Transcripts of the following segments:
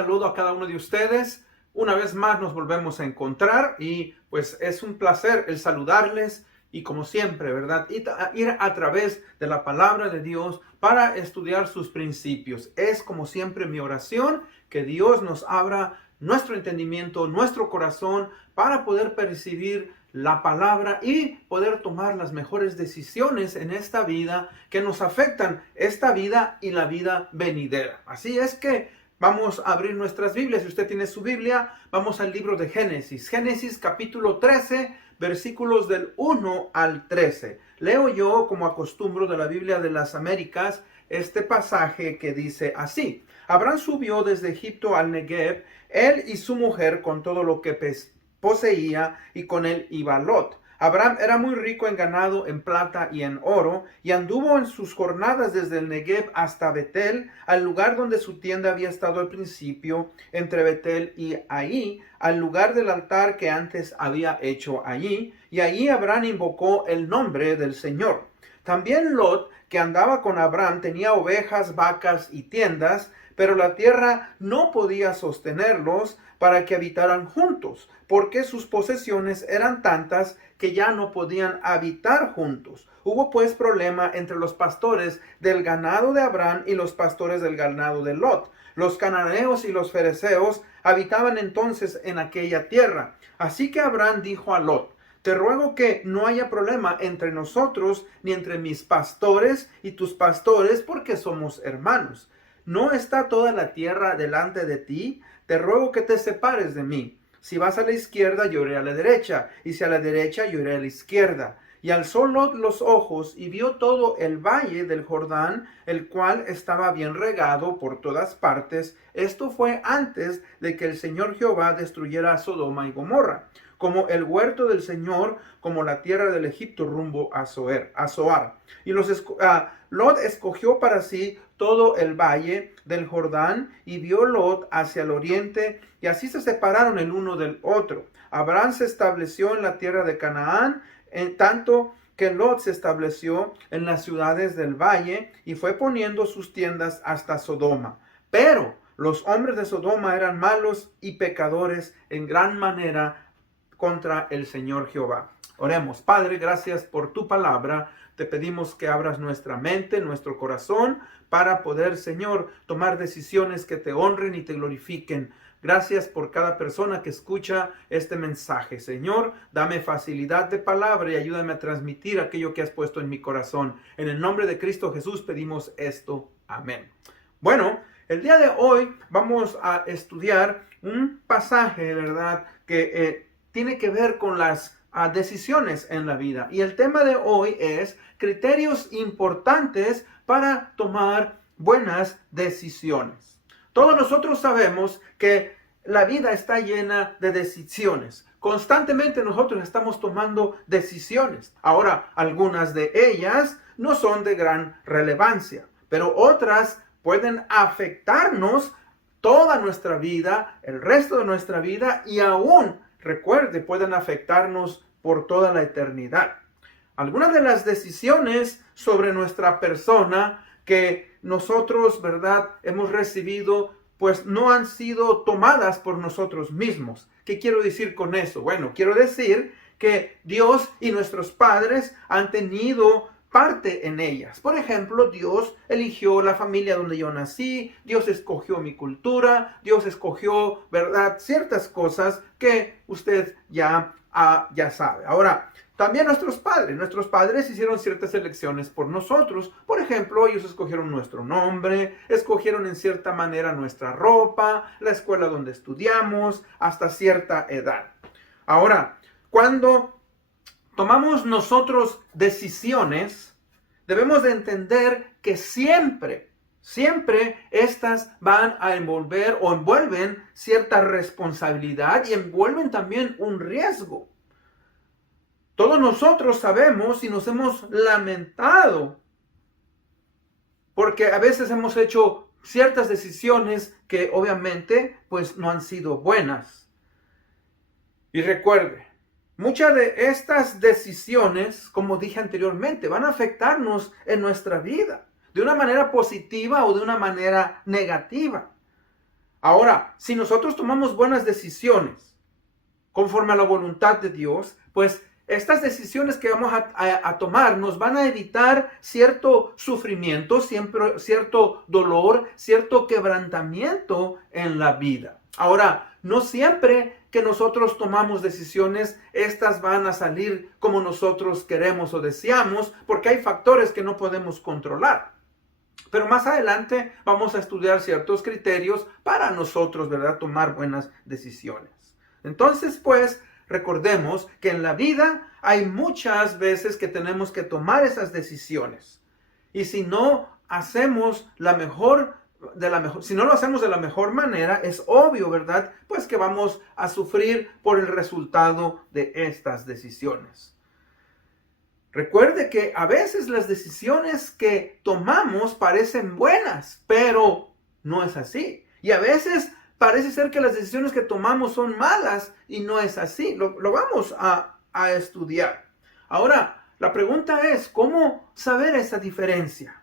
saludo a cada uno de ustedes. Una vez más nos volvemos a encontrar y pues es un placer el saludarles y como siempre, ¿verdad? Ir a través de la palabra de Dios para estudiar sus principios. Es como siempre mi oración que Dios nos abra nuestro entendimiento, nuestro corazón para poder percibir la palabra y poder tomar las mejores decisiones en esta vida que nos afectan esta vida y la vida venidera. Así es que vamos a abrir nuestras Biblias. Si usted tiene su Biblia, vamos al libro de Génesis. Génesis capítulo 13, versículos del 1 al 13. Leo yo, como acostumbro de la Biblia de las Américas, este pasaje que dice así. Abraham subió desde Egipto al Negev, él y su mujer con todo lo que poseía, y con él iba Lot. Abraham era muy rico en ganado, en plata y en oro, y anduvo en sus jornadas desde el Negev hasta Betel, al lugar donde su tienda había estado al principio, entre Betel y Ahí, al lugar del altar que antes había hecho allí, y allí Abraham invocó el nombre del Señor. También Lot, que andaba con Abraham, tenía ovejas, vacas y tiendas, pero la tierra no podía sostenerlos para que habitaran juntos, porque sus posesiones eran tantas que ya no podían habitar juntos. Hubo pues problema entre los pastores del ganado de Abraham y los pastores del ganado de Lot. Los cananeos y los fereceos habitaban entonces en aquella tierra. Así que Abraham dijo a Lot: te ruego que no haya problema entre nosotros ni entre mis pastores y tus pastores, porque somos hermanos. ¿No está toda la tierra delante de ti? Te ruego que te separes de mí. Si vas a la izquierda, yo iré a la derecha, y si a la derecha, yo iré a la izquierda. Y alzó Lot los ojos y vio todo el valle del Jordán, el cual estaba bien regado por todas partes. Esto fue antes de que el Señor Jehová destruyera a Sodoma y Gomorra, como el huerto del Señor, como la tierra del Egipto rumbo a Zoar. Y Lot escogió para sí todo el valle del Jordán, y vio Lot hacia el oriente, y así se separaron el uno del otro. Abraham se estableció en la tierra de Canaán, en tanto que Lot se estableció en las ciudades del valle, y fue poniendo sus tiendas hasta Sodoma. Pero los hombres de Sodoma eran malos y pecadores en gran manera contra el Señor Jehová. Oremos. Padre, gracias por tu palabra. Te pedimos que abras nuestra mente, nuestro corazón, para poder, Señor, tomar decisiones que te honren y te glorifiquen. Gracias por cada persona que escucha este mensaje. Señor, dame facilidad de palabra y ayúdame a transmitir aquello que has puesto en mi corazón. En el nombre de Cristo Jesús pedimos esto. Amén. Bueno, el día de hoy vamos a estudiar un pasaje, ¿verdad?, que tiene que ver con las decisiones en la vida. Y el tema de hoy es criterios importantes para tomar buenas decisiones. Todos nosotros sabemos que la vida está llena de decisiones. Constantemente nosotros estamos tomando decisiones. Ahora, algunas de ellas no son de gran relevancia, pero otras pueden afectarnos toda nuestra vida, el resto de nuestra vida, y aún, recuerde, pueden afectarnos por toda la eternidad. Algunas de las decisiones sobre nuestra persona que nosotros, ¿verdad?, hemos recibido, pues no han sido tomadas por nosotros mismos. ¿Qué quiero decir con eso? Bueno, quiero decir que Dios y nuestros padres han tenido parte en ellas. Por ejemplo, Dios eligió la familia donde yo nací, Dios escogió mi cultura, Dios escogió, ¿verdad?, ciertas cosas que usted ya sabe. Ahora, también nuestros padres hicieron ciertas elecciones por nosotros. Por ejemplo, ellos escogieron nuestro nombre, escogieron en cierta manera nuestra ropa, la escuela donde estudiamos, hasta cierta edad. Ahora, cuando tomamos nosotros decisiones, debemos de entender que siempre estas van a envolver o envuelven cierta responsabilidad y envuelven también un riesgo. Todos nosotros sabemos y nos hemos lamentado porque a veces hemos hecho ciertas decisiones que obviamente pues no han sido buenas. Y recuerde, muchas de estas decisiones, como dije anteriormente, van a afectarnos en nuestra vida de una manera positiva o de una manera negativa. Ahora, si nosotros tomamos buenas decisiones conforme a la voluntad de Dios, pues estas decisiones que vamos a tomar nos van a evitar cierto sufrimiento, cierto dolor, cierto quebrantamiento en la vida. Ahora, no siempre que nosotros tomamos decisiones, estas van a salir como nosotros queremos o deseamos, porque hay factores que no podemos controlar. Pero más adelante vamos a estudiar ciertos criterios para nosotros, ¿verdad?, tomar buenas decisiones. Entonces, pues, recordemos que en la vida hay muchas veces que tenemos que tomar esas decisiones. Y si no hacemos si no lo hacemos de la mejor manera, es obvio, ¿verdad?, pues que vamos a sufrir por el resultado de estas decisiones. Recuerde que a veces las decisiones que tomamos parecen buenas, pero no es así. Y a veces parece ser que las decisiones que tomamos son malas y no es así. Lo vamos a estudiar. Ahora, la pregunta es, ¿cómo saber esa diferencia?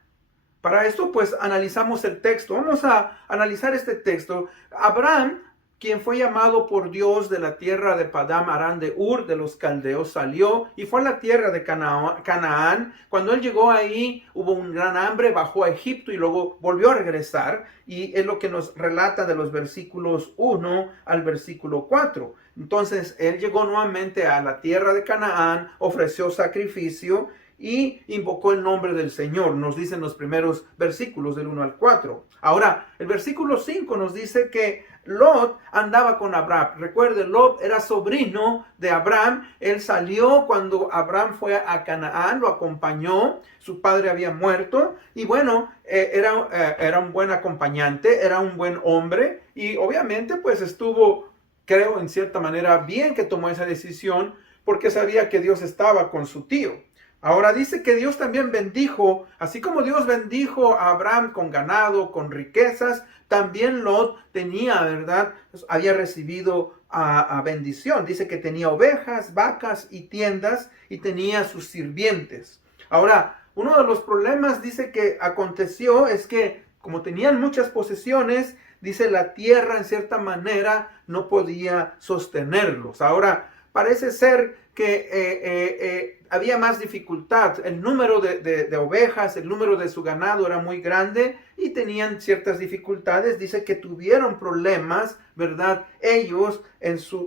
Para esto, pues, analizamos el texto. Vamos a analizar este texto. Abraham, quien fue llamado por Dios de la tierra de Padán Aram de Ur de los caldeos, salió y fue a la tierra de Canaán. Cuando él llegó ahí, hubo un gran hambre, bajó a Egipto y luego volvió a regresar. Y es lo que nos relata de los versículos 1 al versículo 4. Entonces, él llegó nuevamente a la tierra de Canaán, ofreció sacrificio y invocó el nombre del Señor. Nos dicen los primeros versículos del 1 al 4. Ahora, el versículo 5 nos dice que Lot andaba con Abraham. Recuerde, Lot era sobrino de Abraham. Él salió cuando Abraham fue a Canaán, lo acompañó. Su padre había muerto. Y bueno, era un buen acompañante, era un buen hombre. Y obviamente pues estuvo, creo, en cierta manera bien que tomó esa decisión, porque sabía que Dios estaba con su tío. Ahora dice que Dios también bendijo, así como Dios bendijo a Abraham con ganado, con riquezas, también Lot tenía, ¿verdad? Había recibido a bendición. Dice que tenía ovejas, vacas y tiendas y tenía sus sirvientes. Ahora, uno de los problemas, dice, que aconteció es que como tenían muchas posesiones, dice, la tierra en cierta manera no podía sostenerlos. Ahora, parece ser que había más dificultad. El número de ovejas, el número de su ganado era muy grande y tenían ciertas dificultades. Dice que tuvieron problemas, ¿verdad?, ellos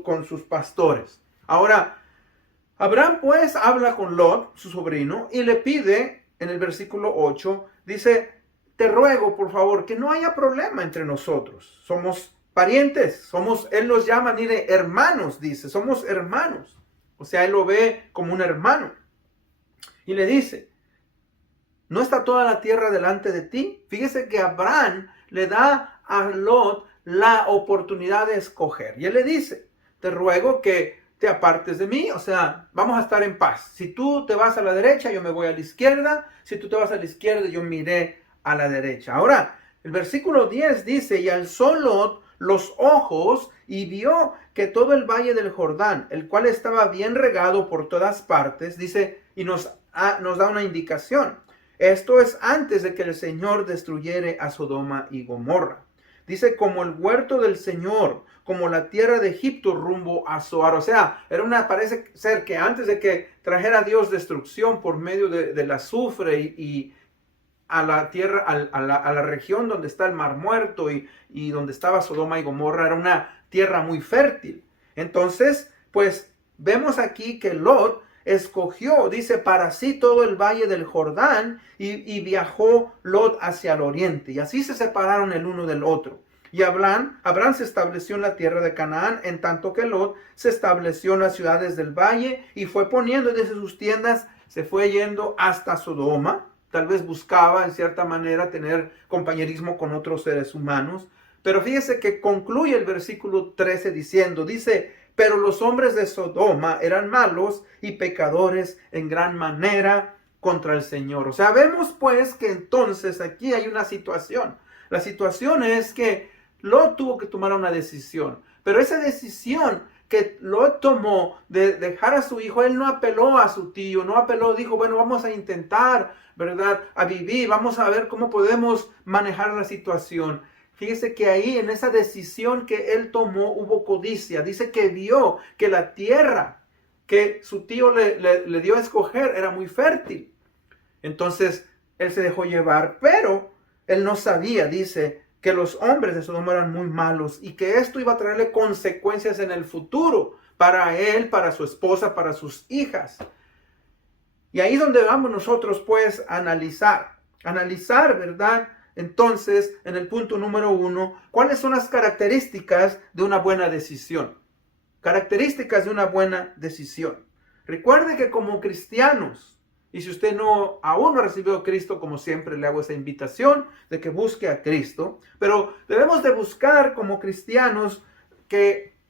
con sus pastores. Ahora, Abraham pues habla con Lot, su sobrino, y le pide, en el versículo 8, dice, te ruego por favor que no haya problema entre nosotros. Somos parientes, él los llama, mire, hermanos, dice, somos hermanos. O sea, él lo ve como un hermano. Y le dice, ¿no está toda la tierra delante de ti? Fíjese que Abraham le da a Lot la oportunidad de escoger. Y él le dice, te ruego que te apartes de mí, o sea, vamos a estar en paz. Si tú te vas a la derecha, yo me voy a la izquierda. Si tú te vas a la izquierda, yo me iré a la derecha. Ahora, el versículo 10 dice, y alzó Lot los ojos y vio que todo el valle del Jordán, el cual estaba bien regado por todas partes, dice, y nos da una indicación. Esto es antes de que el Señor destruyere a Sodoma y Gomorra. Dice, como el huerto del Señor, como la tierra de Egipto rumbo a Zoar. O sea, parece ser que antes de que trajera Dios destrucción por medio del azufre y a la tierra, a la región donde está el Mar Muerto y donde estaba Sodoma y Gomorra, era una tierra muy fértil. Entonces, pues vemos aquí que Lot escogió, dice, para sí todo el valle del Jordán y viajó Lot hacia el oriente. Y así se separaron el uno del otro. Y Abraham se estableció en la tierra de Canaán, en tanto que Lot se estableció en las ciudades del valle y fue poniendo desde sus tiendas, se fue yendo hasta Sodoma. Tal vez buscaba en cierta manera tener compañerismo con otros seres humanos. Pero fíjese que concluye el versículo 13 diciendo, dice, pero los hombres de Sodoma eran malos y pecadores en gran manera contra el Señor. O sea, vemos pues que entonces aquí hay una situación. La situación es que Lot tuvo que tomar una decisión. Pero esa decisión que Lot tomó de dejar a su hijo, él no apeló a su tío, no apeló, dijo, bueno, vamos a intentar, ¿verdad?, a vivir, vamos a ver cómo podemos manejar la situación. fíjese que ahí en esa decisión que él tomó hubo codicia. Dice que vio que la tierra que su tío le dio a escoger era muy fértil. Entonces él se dejó llevar, pero él no sabía, dice, que los hombres de Sodoma eran muy malos y que esto iba a traerle consecuencias en el futuro para él, para su esposa, para sus hijas. Y ahí es donde vamos nosotros pues a analizar, ¿verdad? Entonces, en el punto número 1, ¿cuáles son las características de una buena decisión? Características de una buena decisión. Recuerde que como cristianos, y si usted aún no ha recibido a Cristo, como siempre le hago esa invitación de que busque a Cristo, pero debemos de buscar como cristianos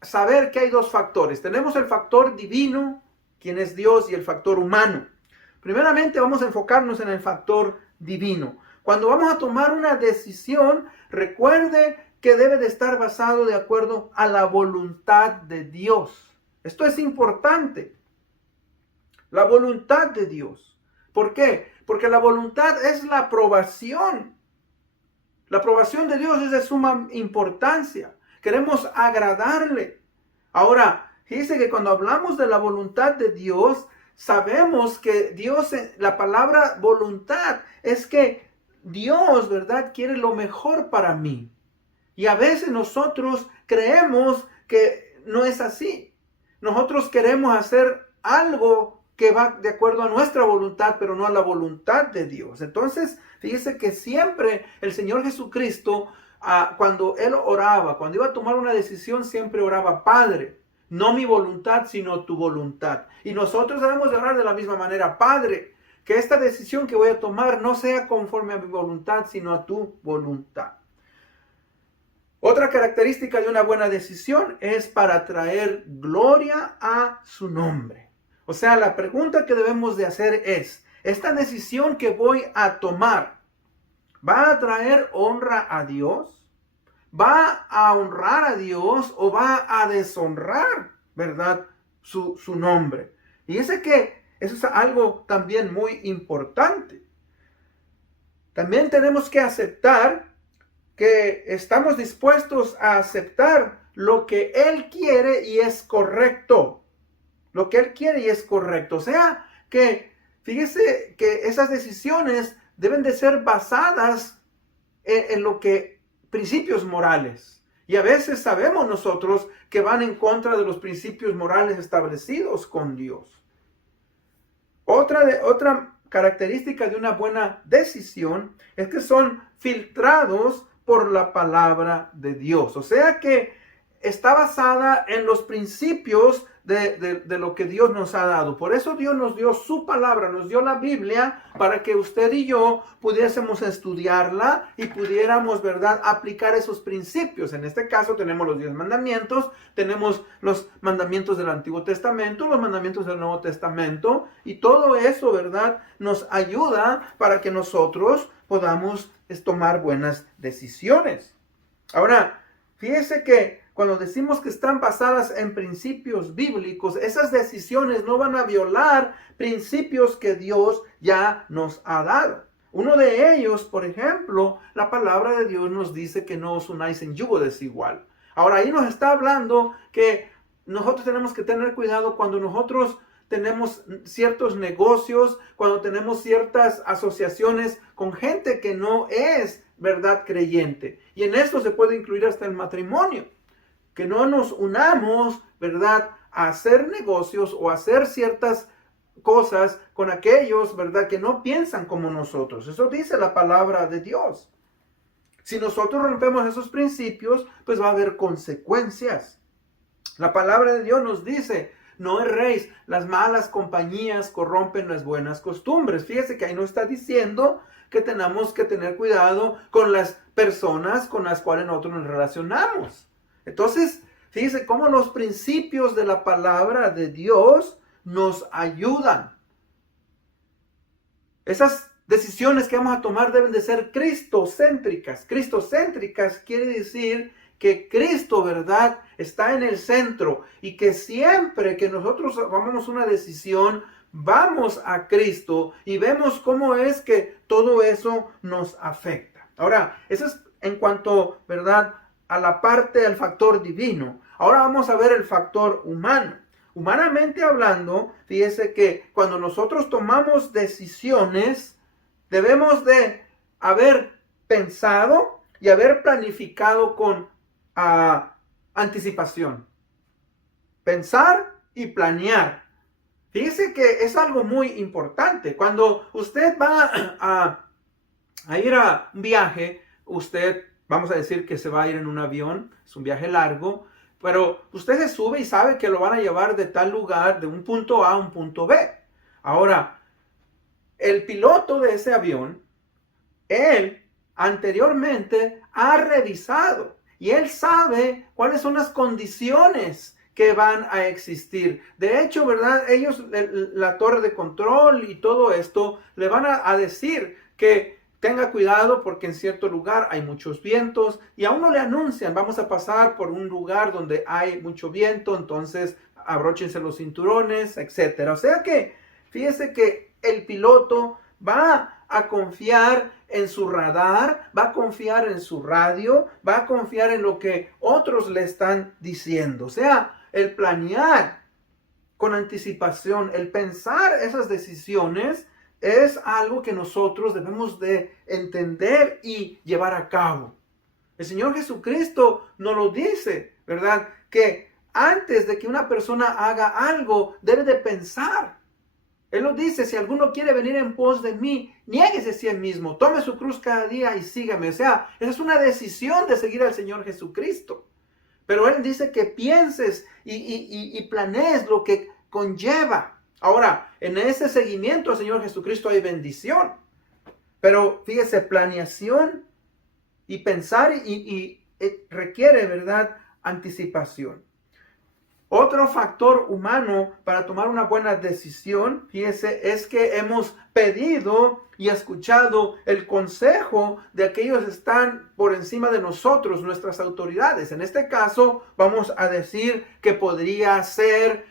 saber que hay dos factores. Tenemos el factor divino, quien es Dios, y el factor humano. Primeramente vamos a enfocarnos en el factor divino. Cuando vamos a tomar una decisión, recuerde que debe de estar basado de acuerdo a la voluntad de Dios. Esto es importante. La voluntad de Dios. ¿Por qué? Porque la voluntad es la aprobación. La aprobación de Dios es de suma importancia. Queremos agradarle. Ahora, fíjese que cuando hablamos de la voluntad de Dios, sabemos que Dios, la palabra voluntad, es que Dios, ¿verdad?, quiere lo mejor para mí. Y a veces nosotros creemos que no es así. Nosotros queremos hacer algo que va de acuerdo a nuestra voluntad, pero no a la voluntad de Dios. Entonces, fíjese que siempre el Señor Jesucristo, cuando Él oraba, cuando iba a tomar una decisión, siempre oraba: Padre, no mi voluntad, sino tu voluntad. Y nosotros debemos de orar de la misma manera: Padre, que esta decisión que voy a tomar no sea conforme a mi voluntad, sino a tu voluntad. Otra característica de una buena decisión es para traer gloria a su nombre. O sea, la pregunta que debemos de hacer es: ¿esta decisión que voy a tomar va a traer honra a Dios? ¿Va a honrar a Dios o va a deshonrar, verdad, su nombre? Y eso es algo también muy importante. También tenemos que aceptar que estamos dispuestos a aceptar lo que Él quiere y es correcto. Lo que Él quiere y es correcto. O sea, que fíjese que esas decisiones deben de ser basadas en lo que principios morales. Y a veces sabemos nosotros que van en contra de los principios morales establecidos con Dios. Otra característica de una buena decisión es que son filtrados por la palabra de Dios. O sea que está basada en los principios de lo que Dios nos ha dado. Por eso Dios nos dio su palabra, nos dio la Biblia, para que usted y yo pudiésemos estudiarla y pudiéramos, ¿verdad?, aplicar esos principios. En este caso tenemos los 10 mandamientos, tenemos los mandamientos del Antiguo Testamento, los mandamientos del Nuevo Testamento, y todo eso, ¿verdad?, nos ayuda para que nosotros podamos tomar buenas decisiones. Ahora, fíjese que cuando decimos que están basadas en principios bíblicos, esas decisiones no van a violar principios que Dios ya nos ha dado. Uno de ellos, por ejemplo, la palabra de Dios nos dice que no os unáis en yugo desigual. Ahora, ahí nos está hablando que nosotros tenemos que tener cuidado cuando nosotros tenemos ciertos negocios, cuando tenemos ciertas asociaciones con gente que no es, ¿verdad?, creyente. Y en esto se puede incluir hasta el matrimonio. Que no nos unamos, ¿verdad?, a hacer negocios o a hacer ciertas cosas con aquellos, ¿verdad?, que no piensan como nosotros. Eso dice la palabra de Dios. Si nosotros rompemos esos principios, pues va a haber consecuencias. La palabra de Dios nos dice: no erréis, las malas compañías corrompen las buenas costumbres. Fíjese que ahí nos está diciendo que tenemos que tener cuidado con las personas con las cuales nosotros nos relacionamos. Entonces, fíjese cómo los principios de la palabra de Dios nos ayudan. Esas decisiones que vamos a tomar deben de ser cristocéntricas. Cristocéntricas quiere decir que Cristo, ¿verdad?, está en el centro y que siempre que nosotros tomamos una decisión, vamos a Cristo y vemos cómo es que todo eso nos afecta. Ahora, eso es en cuanto, ¿verdad?, a la parte del factor divino. Ahora vamos a ver el factor humano. Humanamente hablando, fíjese que cuando nosotros tomamos decisiones, debemos de haber pensado y haber planificado con anticipación. Pensar y planear. Fíjese que es algo muy importante. Cuando usted va a ir a un viaje, usted, vamos a decir que se va a ir en un avión, es un viaje largo, pero usted se sube y sabe que lo van a llevar de tal lugar, de un punto A a un punto B. Ahora, el piloto de ese avión, él anteriormente ha revisado y él sabe cuáles son las condiciones que van a existir. De hecho, ¿verdad? Ellos, la torre de control y todo esto, le van a decir que tenga cuidado porque en cierto lugar hay muchos vientos y a uno le anuncian, vamos a pasar por un lugar donde hay mucho viento, entonces abróchense los cinturones, etcétera. O sea que, fíjese que el piloto va a confiar en su radar, va a confiar en su radio, va a confiar en lo que otros le están diciendo. O sea, el planear con anticipación, el pensar esas decisiones es algo que nosotros debemos de entender y llevar a cabo. El Señor Jesucristo nos lo dice, ¿verdad? Que antes de que una persona haga algo, debe de pensar. Él nos dice, si alguno quiere venir en pos de mí, niéguese a sí mismo, tome su cruz cada día y sígame. O sea, esa es una decisión de seguir al Señor Jesucristo. Pero Él dice que pienses y planees lo que conlleva. Ahora, en ese seguimiento al Señor Jesucristo hay bendición. Pero fíjese, planeación y pensar y requiere, ¿verdad?, anticipación. Otro factor humano para tomar una buena decisión, fíjese, es que hemos pedido y escuchado el consejo de aquellos que están por encima de nosotros, nuestras autoridades. En este caso, vamos a decir que podría ser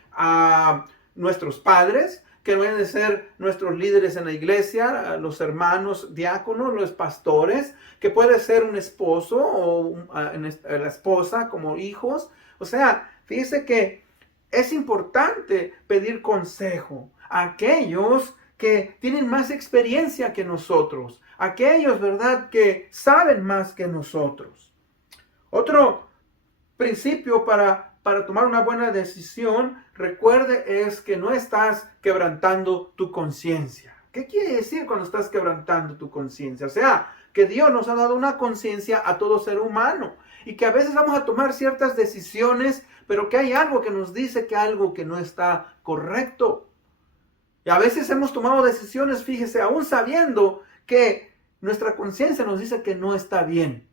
nuestros padres, que deben ser nuestros líderes en la iglesia, los hermanos diáconos, los pastores, que puede ser un esposo o la esposa como hijos. O sea, fíjese que es importante pedir consejo a aquellos que tienen más experiencia que nosotros, aquellos, ¿verdad?, que saben más que nosotros. Otro principio para tomar una buena decisión, recuerde, es que no estás quebrantando tu conciencia. ¿Qué quiere decir cuando estás quebrantando tu conciencia? O sea, que Dios nos ha dado una conciencia a todo ser humano y que a veces vamos a tomar ciertas decisiones, pero que hay algo que nos dice que algo que no está correcto. Y a veces hemos tomado decisiones, fíjese, aún sabiendo que nuestra conciencia nos dice que no está bien.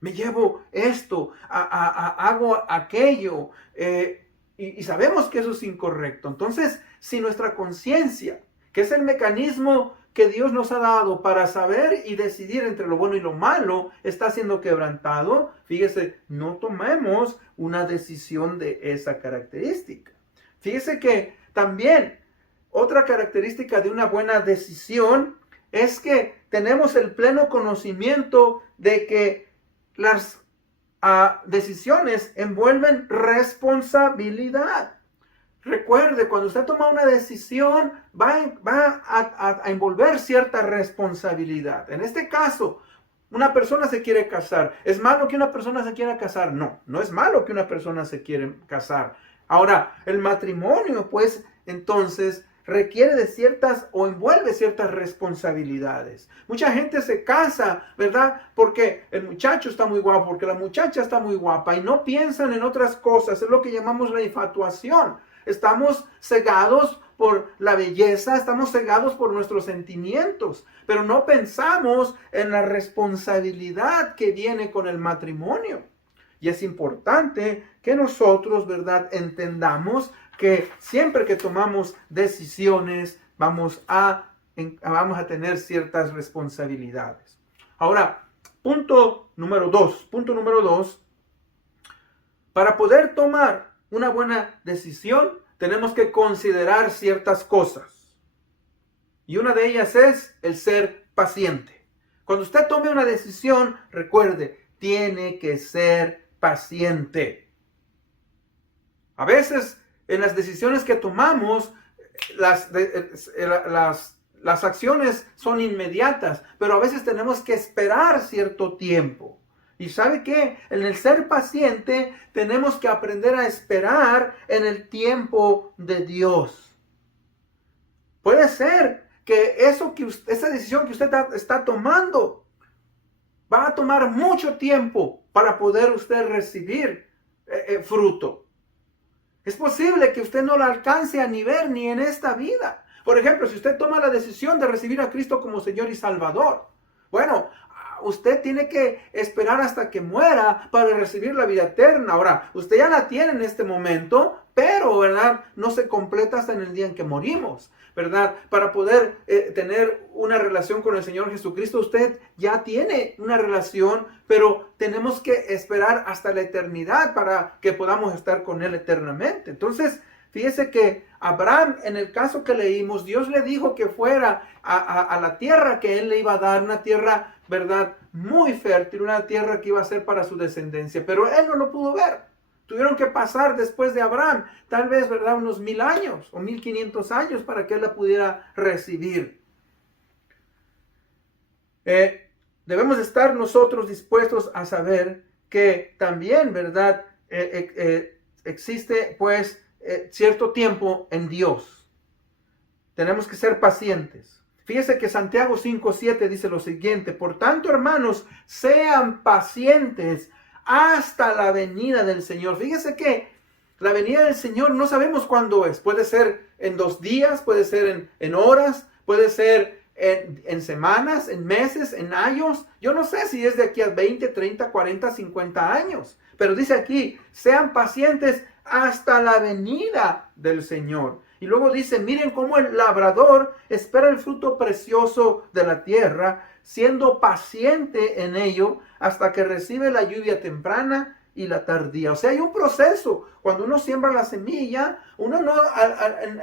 Me llevo esto, hago aquello, y sabemos que eso es incorrecto. Entonces, si nuestra conciencia, que es el mecanismo que Dios nos ha dado para saber y decidir entre lo bueno y lo malo, está siendo quebrantado, fíjese, no tomemos una decisión de esa característica. Fíjese que también otra característica de una buena decisión es que tenemos el pleno conocimiento de que las decisiones envuelven responsabilidad. Recuerde, cuando usted toma una decisión, va a envolver cierta responsabilidad. En este caso, una persona se quiere casar. ¿Es malo que una persona se quiera casar? No, no es malo que una persona se quiera casar. Ahora, el matrimonio, pues, entonces, requiere de ciertas o envuelve ciertas responsabilidades. Mucha gente se casa, ¿verdad? Porque el muchacho está muy guapo, porque la muchacha está muy guapa y no piensan en otras cosas. Es lo que llamamos la infatuación. Estamos cegados por la belleza, estamos cegados por nuestros sentimientos, pero no pensamos en la responsabilidad que viene con el matrimonio. Y es importante que nosotros, ¿verdad?, entendamos que siempre que tomamos decisiones vamos a tener ciertas responsabilidades. Ahora, punto número dos. Para poder tomar una buena decisión, tenemos que considerar ciertas cosas. Y una de ellas es el ser paciente. Cuando usted tome una decisión, recuerde, tiene que ser paciente. A veces en las decisiones que tomamos, las acciones son inmediatas, pero a veces tenemos que esperar cierto tiempo. ¿Y sabe qué? En el ser paciente tenemos que aprender a esperar en el tiempo de Dios. Puede ser que esa decisión que usted está tomando va a tomar mucho tiempo para poder usted recibir fruto. Es posible que usted no la alcance a ni ver ni en esta vida. Por ejemplo, si usted toma la decisión de recibir a Cristo como Señor y Salvador, bueno, usted tiene que esperar hasta que muera para recibir la vida eterna. Ahora, usted ya la tiene en este momento, pero, ¿verdad?, no se completa hasta en el día en que morimos, ¿verdad? Para poder tener una relación con el Señor Jesucristo, usted ya tiene una relación, pero tenemos que esperar hasta la eternidad para que podamos estar con Él eternamente. Entonces, fíjese que Abraham, en el caso que leímos, Dios le dijo que fuera a la tierra que Él le iba a dar, una tierra, ¿verdad?, muy fértil, una tierra que iba a ser para su descendencia, pero él no lo pudo ver. Tuvieron que pasar después de Abraham, tal vez, ¿verdad?, unos 1000 años o 1500 años para que él la pudiera recibir. Debemos estar nosotros dispuestos a saber que también, ¿verdad?, existe pues cierto tiempo en Dios. Tenemos que ser pacientes. Fíjese que Santiago 5:7 dice lo siguiente: por tanto, hermanos, sean pacientes hasta la venida del Señor. Fíjese que la venida del Señor no sabemos cuándo es. Puede ser en 2 días, puede ser en horas, puede ser en semanas, en meses, en años. Yo no sé si es de aquí a 20, 30, 40, 50 años. Pero dice aquí, sean pacientes hasta la venida del Señor. Y luego dice, miren cómo el labrador espera el fruto precioso de la tierra, siendo paciente en ello hasta que recibe la lluvia temprana y la tardía. O sea, hay un proceso. Cuando uno siembra la semilla, uno no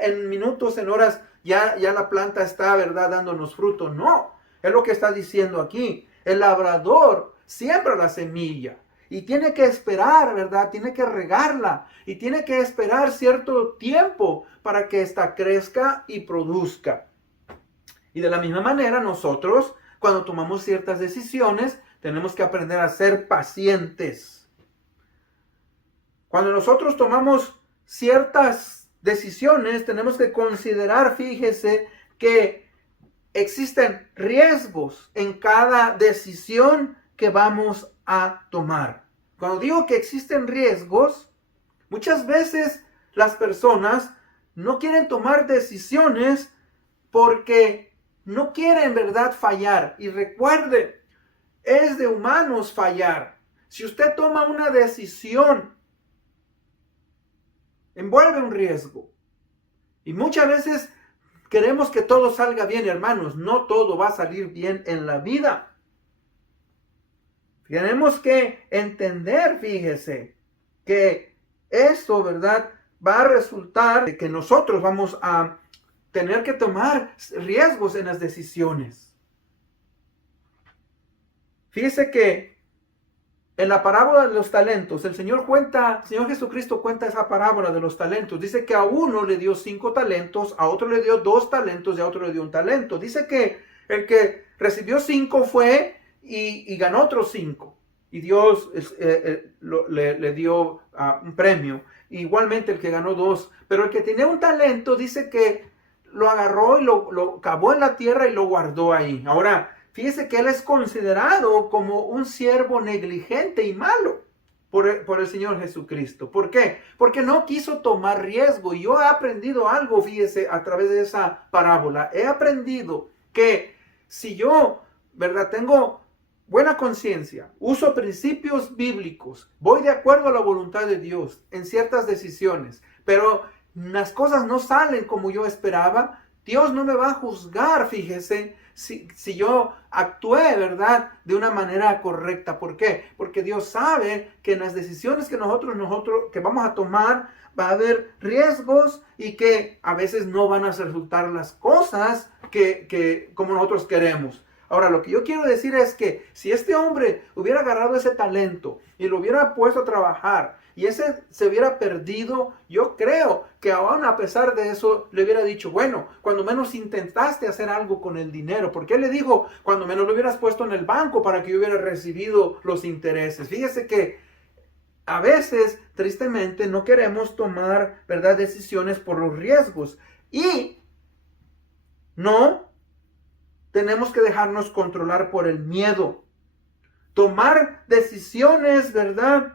en minutos, en horas, ya la planta está, ¿verdad?, dándonos fruto. No, es lo que está diciendo aquí. El labrador siembra la semilla. Y tiene que esperar, ¿verdad? Tiene que regarla. Y tiene que esperar cierto tiempo para que ésta crezca y produzca. Y de la misma manera nosotros, cuando tomamos ciertas decisiones, tenemos que aprender a ser pacientes. Cuando nosotros tomamos ciertas decisiones, tenemos que considerar, fíjese, que existen riesgos en cada decisión que vamos a tomar. Cuando digo que existen riesgos, muchas veces las personas no quieren tomar decisiones porque no quieren, ¿verdad?, fallar. Y recuerden, es de humanos fallar. Si usted toma una decisión, envuelve un riesgo. Y muchas veces queremos que todo salga bien, hermanos. No todo va a salir bien en la vida. Tenemos que entender, fíjese, que esto, ¿verdad?, va a resultar de que nosotros vamos a tener que tomar riesgos en las decisiones. Fíjese que en la parábola de los talentos, el Señor Jesucristo cuenta esa parábola de los talentos. Dice que a uno le dio 5 talentos, a otro le dio 2 talentos y a otro le dio 1 talento. Dice que el que recibió 5 fue y ganó otros 5. Y Dios le dio un premio. Igualmente el que ganó 2. Pero el que tenía 1 talento dice que lo agarró y lo cavó en la tierra y lo guardó ahí. Ahora, fíjese que él es considerado como un siervo negligente y malo por el Señor Jesucristo. ¿Por qué? Porque no quiso tomar riesgo. Y yo he aprendido algo, fíjese, a través de esa parábola. He aprendido que si yo, ¿verdad?, tengo buena conciencia, uso principios bíblicos, voy de acuerdo a la voluntad de Dios en ciertas decisiones, pero las cosas no salen como yo esperaba, Dios no me va a juzgar, fíjese, si yo actué, ¿verdad?, de una manera correcta. ¿Por qué? Porque Dios sabe que en las decisiones que nosotros que vamos a tomar va a haber riesgos y que a veces no van a resultar las cosas que como nosotros queremos. Ahora, lo que yo quiero decir es que si este hombre hubiera agarrado ese talento y lo hubiera puesto a trabajar y ese se hubiera perdido, yo creo que aún a pesar de eso le hubiera dicho, bueno, cuando menos intentaste hacer algo con el dinero. Porque él le dijo, cuando menos lo hubieras puesto en el banco para que yo hubiera recibido los intereses. Fíjese que a veces, tristemente, no queremos tomar, ¿verdad?, decisiones por los riesgos. Y no tenemos que dejarnos controlar por el miedo. Tomar decisiones, ¿verdad?,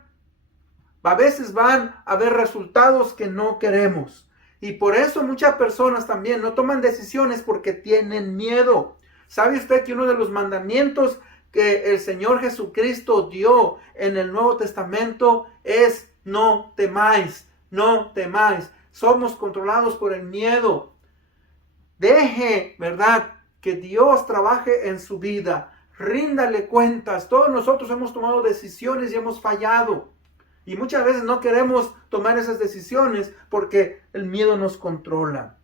a veces van a haber resultados que no queremos. Y por eso muchas personas también no toman decisiones porque tienen miedo. ¿Sabe usted que uno de los mandamientos que el Señor Jesucristo dio en el Nuevo Testamento es no temáis, no temáis? Somos controlados por el miedo. Deje, ¿verdad?, que Dios trabaje en su vida. Ríndale cuentas. Todos nosotros hemos tomado decisiones y hemos fallado. Y muchas veces no queremos tomar esas decisiones porque el miedo nos controla.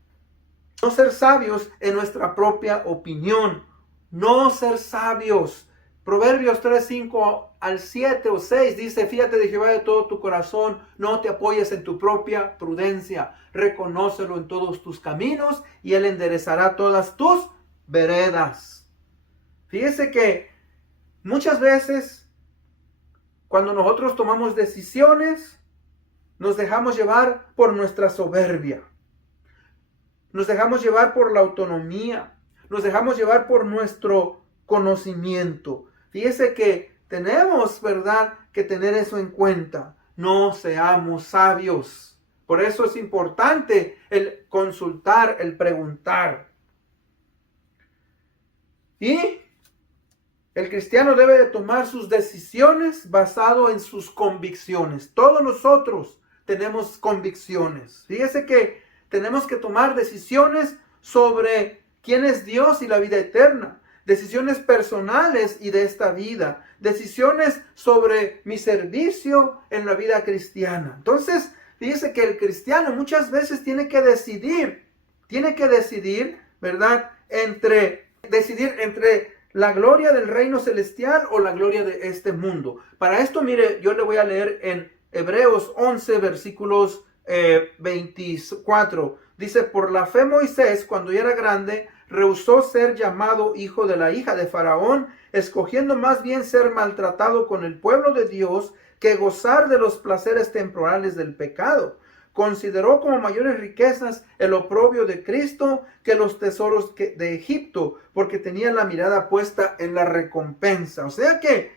No ser sabios en nuestra propia opinión. No ser sabios. Proverbios 3, 5 al 7 o 6 dice, fíjate de Jehová de todo tu corazón, no te apoyes en tu propia prudencia, reconócelo en todos tus caminos y Él enderezará todas tus veredas. Fíjese que muchas veces cuando nosotros tomamos decisiones, nos dejamos llevar por nuestra soberbia, nos dejamos llevar por la autonomía, nos dejamos llevar por nuestro conocimiento. Fíjese que tenemos, ¿verdad?, que tener eso en cuenta. No seamos sabios. Por eso es importante el consultar, el preguntar. Y el cristiano debe de tomar sus decisiones basado en sus convicciones. Todos nosotros tenemos convicciones. Fíjese que tenemos que tomar decisiones sobre quién es Dios y la vida eterna. Decisiones personales y de esta vida. Decisiones sobre mi servicio en la vida cristiana. Entonces, fíjese que el cristiano muchas veces tiene que decidir, ¿verdad?, entre la gloria del reino celestial o la gloria de este mundo. Para esto, mire, yo le voy a leer en Hebreos 11, versículos 24. Dice, por la fe Moisés, cuando ya era grande, rehusó ser llamado hijo de la hija de Faraón, escogiendo más bien ser maltratado con el pueblo de Dios que gozar de los placeres temporales del pecado. Consideró como mayores riquezas el oprobio de Cristo que los tesoros de Egipto, porque tenía la mirada puesta en la recompensa. O sea que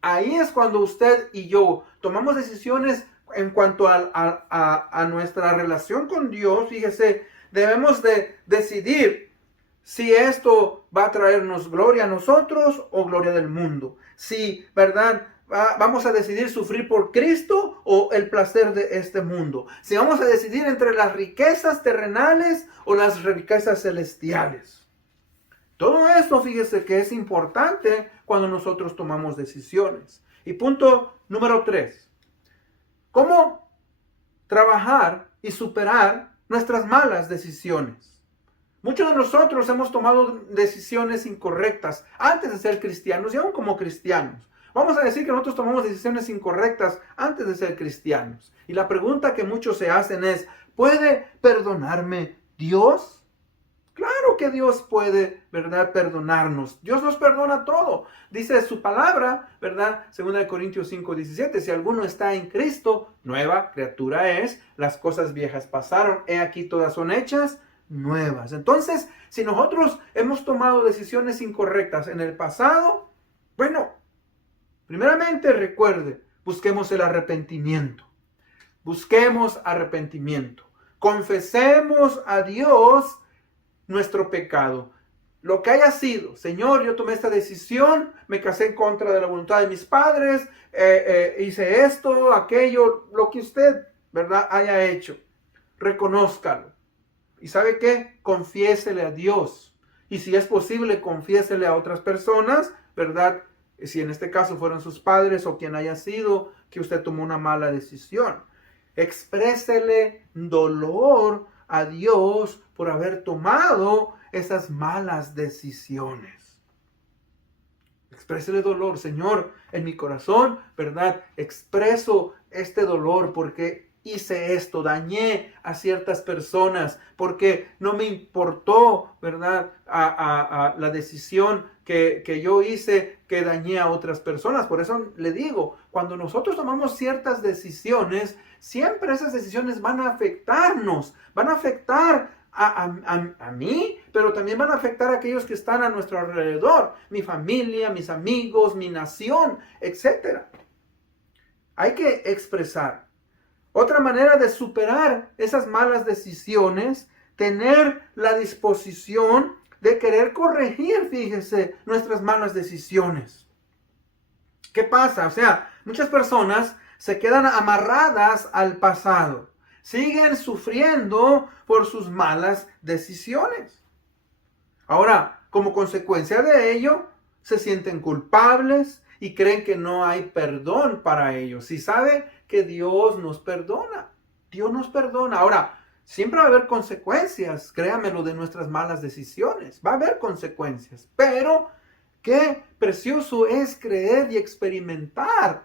ahí es cuando usted y yo tomamos decisiones en cuanto a nuestra relación con Dios. Fíjese, debemos de decidir si esto va a traernos gloria a nosotros o gloria del mundo. Si, ¿verdad?, vamos a decidir sufrir por Cristo o el placer de este mundo. Si vamos a decidir entre las riquezas terrenales o las riquezas celestiales. Todo esto, fíjese que es importante cuando nosotros tomamos decisiones. Y punto número 3. ¿Cómo trabajar y superar nuestras malas decisiones? Muchos de nosotros hemos tomado decisiones incorrectas antes de ser cristianos y aún como cristianos. Vamos a decir que nosotros tomamos decisiones incorrectas antes de ser cristianos. Y la pregunta que muchos se hacen es, ¿puede perdonarme Dios? Claro que Dios puede, ¿verdad?, perdonarnos. Dios nos perdona todo. Dice su palabra, ¿verdad? 2 Corintios 5:17, si alguno está en Cristo, nueva criatura es, las cosas viejas pasaron, he aquí todas son hechas nuevas. Entonces, si nosotros hemos tomado decisiones incorrectas en el pasado, bueno, primeramente recuerde, busquemos el arrepentimiento. Busquemos arrepentimiento. Confesemos a Dios nuestro pecado. Lo que haya sido, Señor, yo tomé esta decisión, me casé en contra de la voluntad de mis padres, hice esto, aquello, lo que usted, ¿verdad?, haya hecho. Reconózcalo. ¿Y sabe qué? Confiésele a Dios. Y si es posible, confiésele a otras personas, ¿verdad? Si en este caso fueron sus padres o quien haya sido, que usted tomó una mala decisión. Exprésele dolor a Dios por haber tomado esas malas decisiones. Exprésele dolor, Señor, en mi corazón, ¿verdad? Expreso este dolor porque hice esto, dañé a ciertas personas, porque no me importó, ¿verdad? A la decisión que yo hice, que dañé a otras personas. Por eso le digo, cuando nosotros tomamos ciertas decisiones, siempre esas decisiones van a afectarnos, van a afectar a mí, pero también van a afectar a aquellos que están a nuestro alrededor, mi familia, mis amigos, mi nación, etc. Hay que expresar. Otra manera de superar esas malas decisiones, tener la disposición de querer corregir, fíjese, nuestras malas decisiones. ¿Qué pasa? O sea, muchas personas se quedan amarradas al pasado. Siguen sufriendo por sus malas decisiones. Ahora, como consecuencia de ello, se sienten culpables y creen que no hay perdón para ellos. Si sabe que Dios nos perdona, Dios nos perdona. Ahora, siempre va a haber consecuencias, créamelo, de nuestras malas decisiones. Va a haber consecuencias, pero qué precioso es creer y experimentar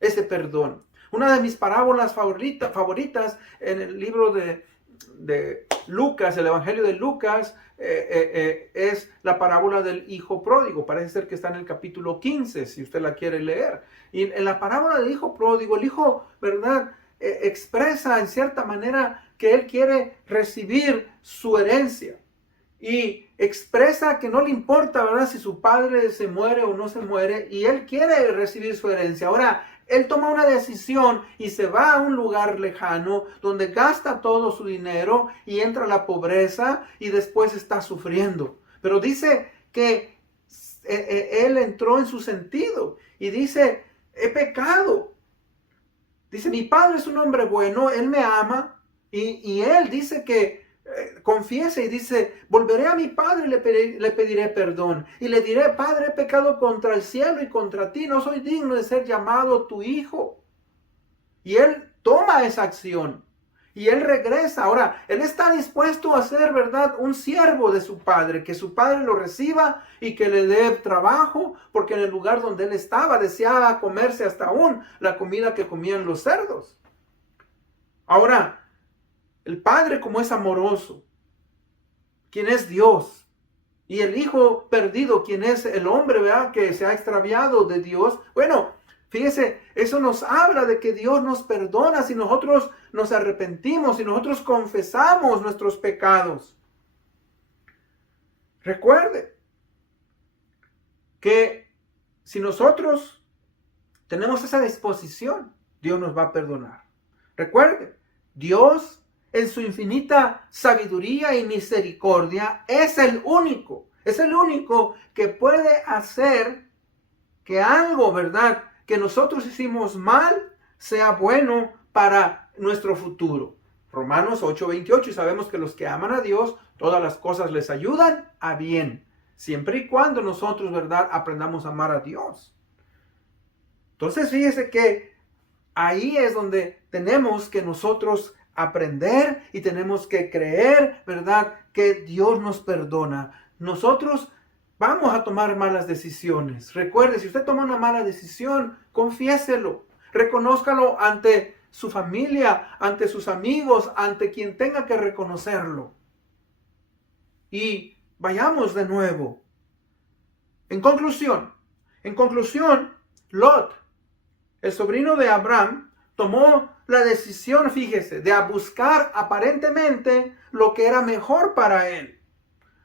ese perdón. Una de mis parábolas favoritas en el libro de Lucas, el Evangelio de Lucas, es la parábola del hijo pródigo. Parece ser que está en el capítulo 15, si usted la quiere leer. Y en la parábola del hijo pródigo, el hijo, ¿verdad? Expresa en cierta manera que él quiere recibir su herencia. Y expresa que no le importa, ¿verdad?, si su padre se muere o no se muere, y él quiere recibir su herencia. Ahora, él toma una decisión y se va a un lugar lejano donde gasta todo su dinero y entra a la pobreza y después está sufriendo. Pero dice que él entró en su sentido y dice, he pecado. Dice, mi padre es un hombre bueno, él me ama y él dice que confiese y dice, volveré a mi padre y le pediré perdón. Y le diré, Padre, he pecado contra el cielo y contra ti, no soy digno de ser llamado tu hijo. Y él toma esa acción y él regresa. Ahora, él está dispuesto a ser, ¿verdad?, un siervo de su padre, que su padre lo reciba y que le dé trabajo, porque en el lugar donde él estaba deseaba comerse hasta aún la comida que comían los cerdos. Ahora, el Padre, como es amoroso, quien es Dios, y el Hijo perdido, quien es el hombre, ¿verdad?, que se ha extraviado de Dios. Bueno, fíjese, eso nos habla de que Dios nos perdona si nosotros nos arrepentimos, si nosotros confesamos nuestros pecados. Recuerde que si nosotros tenemos esa disposición, Dios nos va a perdonar. Recuerde, Dios, en su infinita sabiduría y misericordia, es el único que puede hacer que algo, ¿verdad?, que nosotros hicimos mal, sea bueno para nuestro futuro. Romanos 8:28, y sabemos que los que aman a Dios, todas las cosas les ayudan a bien, siempre y cuando nosotros, ¿verdad?, aprendamos a amar a Dios. Entonces, fíjese que ahí es donde tenemos que nosotros aprender y tenemos que creer, ¿verdad?, que Dios nos perdona. Nosotros vamos a tomar malas decisiones. Recuerde, si usted toma una mala decisión, confiéselo, reconózcalo ante su familia, ante sus amigos, ante quien tenga que reconocerlo. Y vayamos de nuevo. En conclusión, Lot, el sobrino de Abraham, tomó la decisión, fíjese, de buscar aparentemente lo que era mejor para él.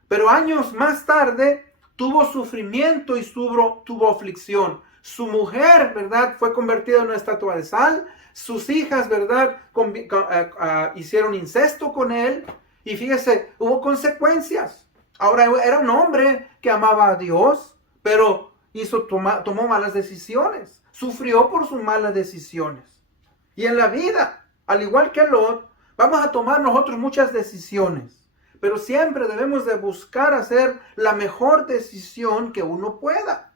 Pero años más tarde tuvo sufrimiento y tuvo aflicción. Su mujer, ¿verdad?, fue convertida en una estatua de sal. Sus hijas, ¿verdad?, hicieron incesto con él. Y fíjese, hubo consecuencias. Ahora, era un hombre que amaba a Dios, pero tomó malas decisiones. Sufrió por sus malas decisiones. Y en la vida, al igual que Lot, vamos a tomar nosotros muchas decisiones. Pero siempre debemos de buscar hacer la mejor decisión que uno pueda.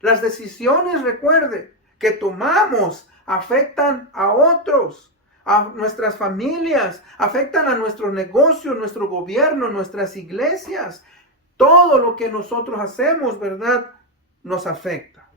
Las decisiones, recuerde, que tomamos afectan a otros, a nuestras familias, afectan a nuestro negocio, nuestro gobierno, nuestras iglesias. Todo lo que nosotros hacemos, ¿verdad?, nos afecta.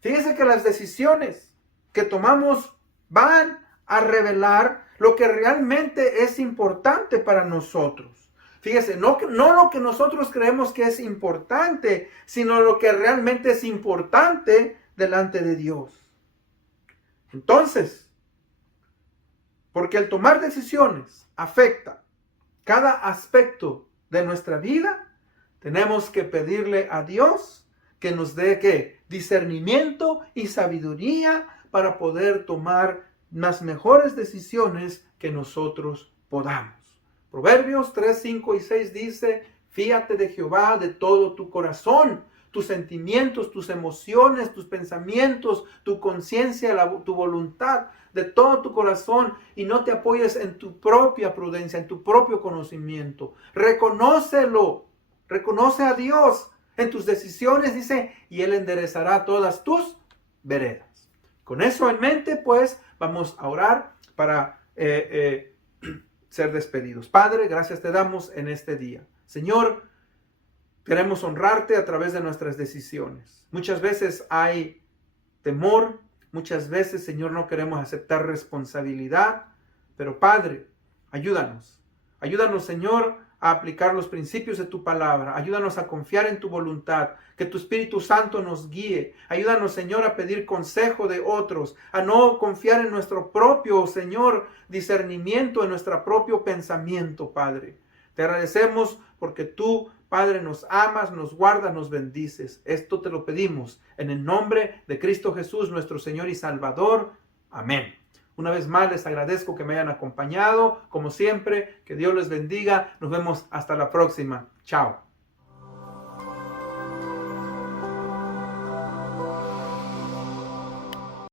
Fíjese que las decisiones que tomamos van a revelar lo que realmente es importante para nosotros. Fíjese, no lo que nosotros creemos que es importante, sino lo que realmente es importante delante de Dios. Entonces, porque el tomar decisiones afecta cada aspecto de nuestra vida, tenemos que pedirle a Dios que nos dé ¿qué? Discernimiento y sabiduría para poder tomar las mejores decisiones que nosotros podamos. Proverbios 3, 5 y 6 dice, fíate de Jehová de todo tu corazón, tus sentimientos, tus emociones, tus pensamientos, tu conciencia, tu voluntad, de todo tu corazón, y no te apoyes en tu propia prudencia, en tu propio conocimiento. Reconócelo, reconoce a Dios en tus decisiones, dice, y Él enderezará todas tus veredas. Con eso en mente, pues, vamos a orar para ser despedidos. Padre, gracias te damos en este día. Señor, queremos honrarte a través de nuestras decisiones. Muchas veces hay temor, muchas veces, Señor, no queremos aceptar responsabilidad, pero Padre, ayúdanos. Ayúdanos, Señor, a aplicar los principios de tu palabra. Ayúdanos a confiar en tu voluntad, que tu Espíritu Santo nos guíe. Ayúdanos, Señor, a pedir consejo de otros, a no confiar en nuestro propio, Señor, discernimiento, en nuestro propio pensamiento, Padre. Te agradecemos porque tú, Padre, nos amas, nos guardas, nos bendices. Esto te lo pedimos en el nombre de Cristo Jesús, nuestro Señor y Salvador. Amén. Una vez más les agradezco que me hayan acompañado. Como siempre, que Dios les bendiga. Nos vemos hasta la próxima. Chao.